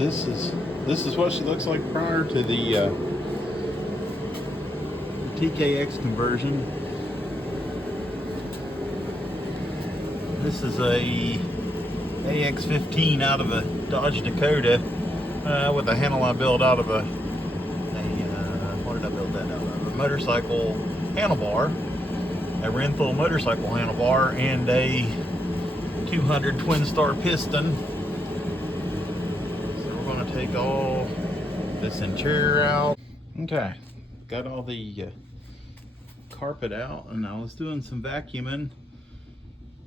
This is what she looks like prior to the TKX conversion. This is a AX15 out of a Dodge Dakota with a handle I built out of what did I build that out of? A motorcycle handlebar, a Renthal motorcycle handlebar, and a 200 twin star piston. So we're going to take all this interior out. Okay, got all the carpet out, and I was doing some vacuuming,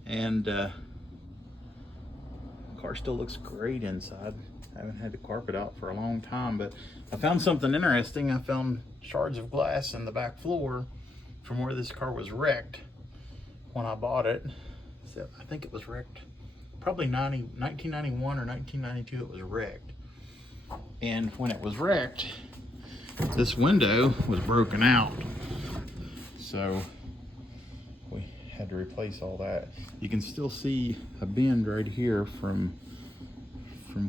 and the car still looks great inside. I haven't had the carpet out for a long time, but I found something interesting. I found shards of glass in the back floor from where this car was wrecked when I bought it. So I think it was wrecked probably 1991 or 1992 it was wrecked. And when it was wrecked, this window was broken out. So we had to replace all that. You can still see a bend right here from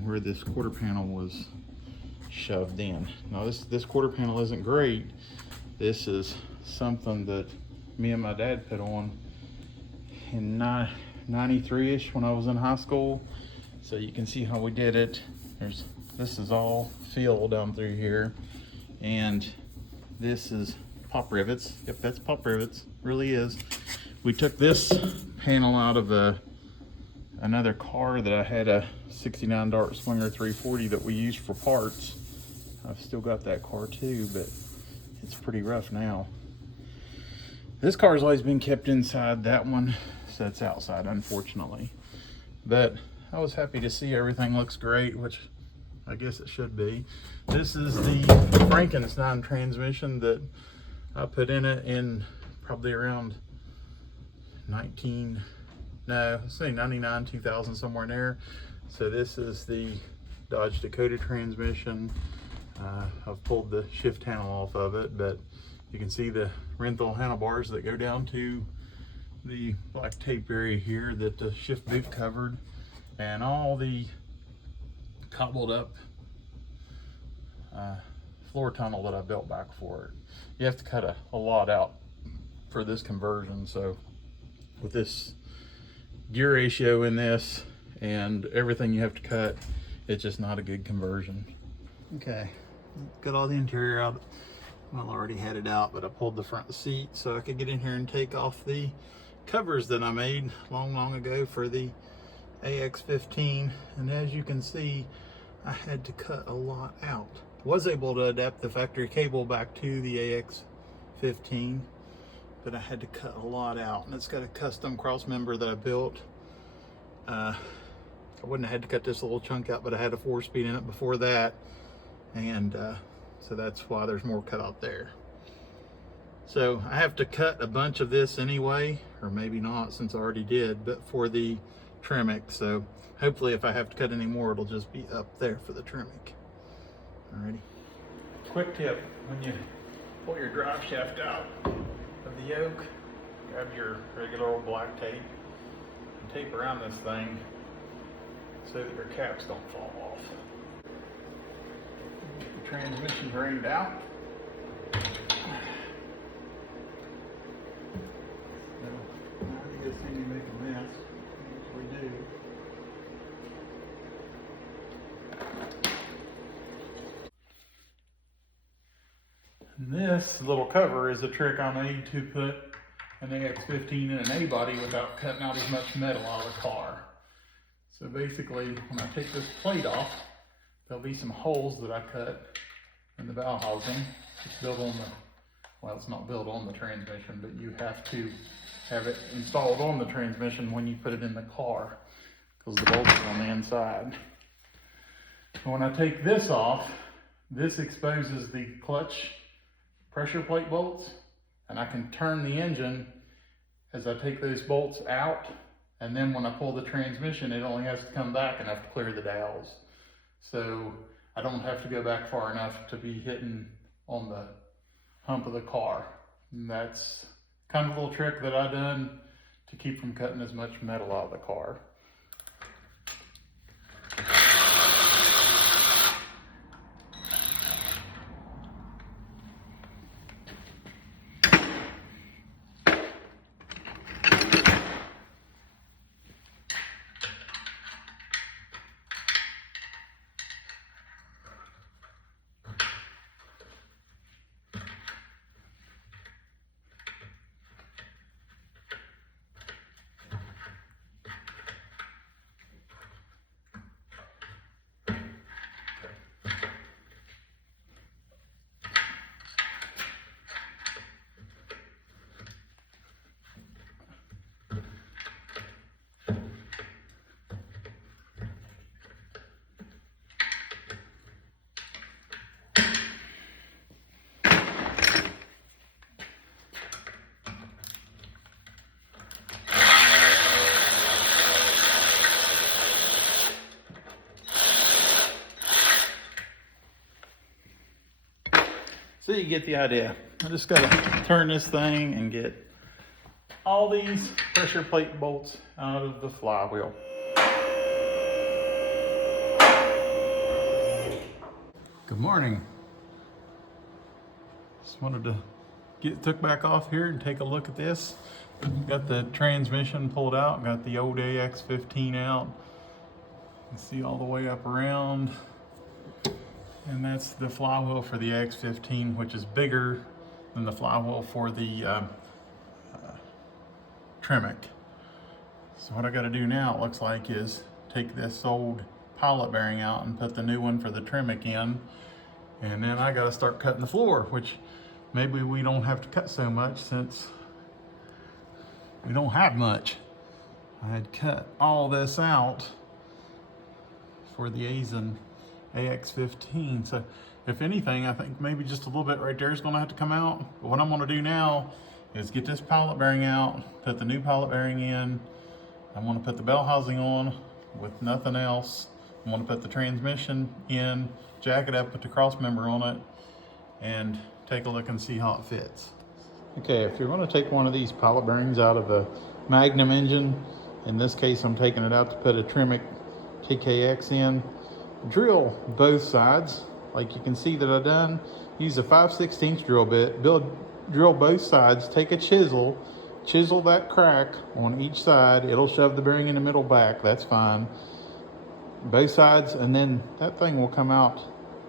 where this quarter panel was shoved in. Now this quarter panel isn't great. This is something that me and my dad put on in 93-ish when I was in high school. So you can see how we did it. This is all fill down through here, and this is pop rivets. Yep, that's pop rivets, really is. We took this panel out of another car that I had, a 69 Dart Swinger 340 that we used for parts. I've still got that car too, but it's pretty rough now. This car's always been kept inside. That one sits outside, unfortunately. But I was happy to see everything looks great, which I guess it should be. This is the Frankenstein transmission that I put in it in probably around 99, 2000, somewhere in there. So this is the Dodge Dakota transmission. I've pulled the shift handle off of it, but you can see the Renthal handlebars that go down to the black tape area here that the shift boot covered, and all the cobbled up floor tunnel that I built back for it. You have to cut a lot out for this conversion. So with this gear ratio in this and everything you have to cut, it's just not a good conversion. Okay, got all the interior out. Well, I already had it out, but I pulled the front seat so I could get in here and take off the covers that I made long ago for the AX15. And as you can see, I had to cut a lot out. Was able to adapt the factory cable back to the AX15, but I had to cut a lot out. And it's got a custom cross member that I built. I wouldn't have had to cut this little chunk out, but I had a 4-speed in it before that, and so that's why there's more cut out there. So I have to cut a bunch of this anyway, or maybe not since I already did, but for the Tremec. So hopefully if I have to cut any more, it'll just be up there for the Tremec. Alrighty. Quick tip, when you pull your drive shaft out of the yoke, grab your regular old black tape and tape around this thing so that your caps don't fall off. Get the transmission drained out. I guess you make a mess. We do. And this little cover is a trick I made to put an AX15 in an A-body without cutting out as much metal out of the car. So basically, when I take this plate off, there'll be some holes that I cut in the bow housing. It's built on the, well, it's not built on the transmission, but you have to have it installed on the transmission when you put it in the car, because the bolt is on the inside. And when I take this off, this exposes the clutch pressure plate bolts, and I can turn the engine as I take those bolts out. And then when I pull the transmission, it only has to come back enough to clear the dowels. So I don't have to go back far enough to be hitting on the hump of the car. And that's kind of a little trick that I done to keep from cutting as much metal out of the car. So you get the idea. I just gotta turn this thing and get all these pressure plate bolts out of the flywheel. Good morning. Just wanted to get took back off here and take a look at this. Got the transmission pulled out, got the old AX15 out. You can see all the way up around. And that's the flywheel for the AX15, which is bigger than the flywheel for the Tremec. So what I gotta do now, it looks like, is take this old pilot bearing out and put the new one for the Tremec in. And then I gotta start cutting the floor, which maybe we don't have to cut so much since we don't have much. I had cut all this out for the AX15. So if anything, I think maybe just a little bit right there is gonna have to come out. But what I'm gonna do now is get this pilot bearing out, put the new pilot bearing in. I'm gonna put the bell housing on with nothing else. I'm gonna put the transmission in, jack it up, put the cross member on it, and take a look and see how it fits. Okay, if you're gonna take one of these pilot bearings out of a Magnum engine, in this case I'm taking it out to put a Tremec TKX in, drill both sides, like you can see that I've done. Use a 5/16 drill bit, drill both sides, take a chisel that crack on each side. It'll shove the bearing in the middle back, that's fine. Both sides, and then that thing will come out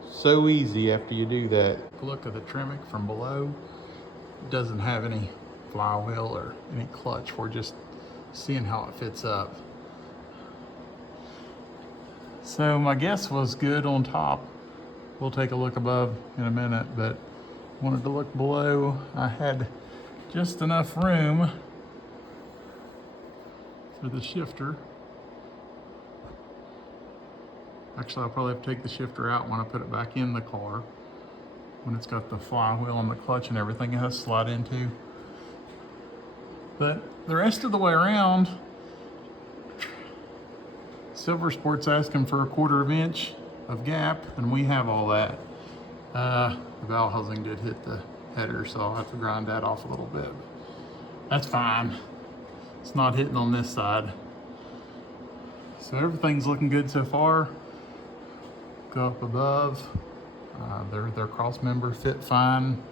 so easy after you do that. Look at the Tremec from below. It doesn't have any flywheel or any clutch. We're just seeing how it fits up. So my guess was good on top. We'll take a look above in a minute, but wanted to look below. I had just enough room for the shifter. Actually, I'll probably have to take the shifter out when I put it back in the car. When it's got the flywheel and the clutch and everything it has to slide into. But the rest of the way around, Silver Sport's asking for a 1/4 inch of gap, and we have all that. The valve housing did hit the header, so I'll have to grind that off a little bit. That's fine. It's not hitting on this side. So everything's looking good so far. Go up above. Their cross member fit fine.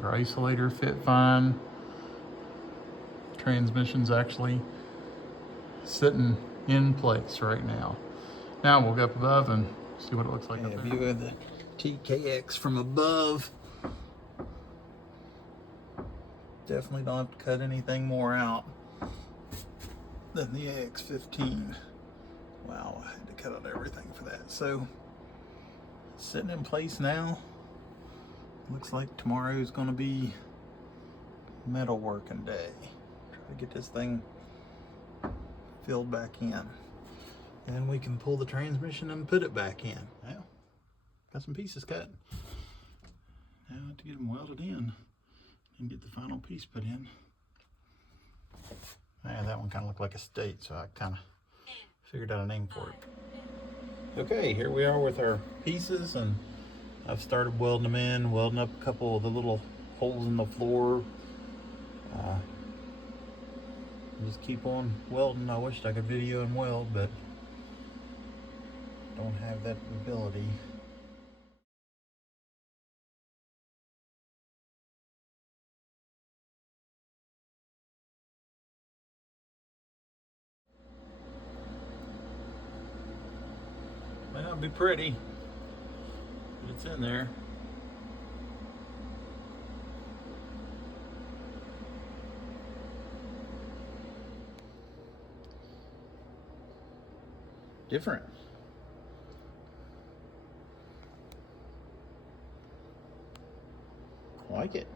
Their isolator fit fine. Transmission's actually sitting in place right now. Now we'll go up above and see what it looks like up there. View of the TKX from above. Definitely don't have to cut anything more out than the AX15. Wow, I had to cut out everything for that. So, sitting in place now. Looks like tomorrow is going to be metal working day. Try to get this thing filled back in. Then we can pull the transmission and put it back in. Well, got some pieces cut. Now I have to get them welded in and get the final piece put in. That one kind of looked like a state, so I kind of figured out a name for it. Okay, here we are with our pieces, and I've started welding them in, welding up a couple of the little holes in the floor. Just keep on welding. I wished I could video and weld, but don't have that ability. May not be pretty, but it's in there. Different. I like it.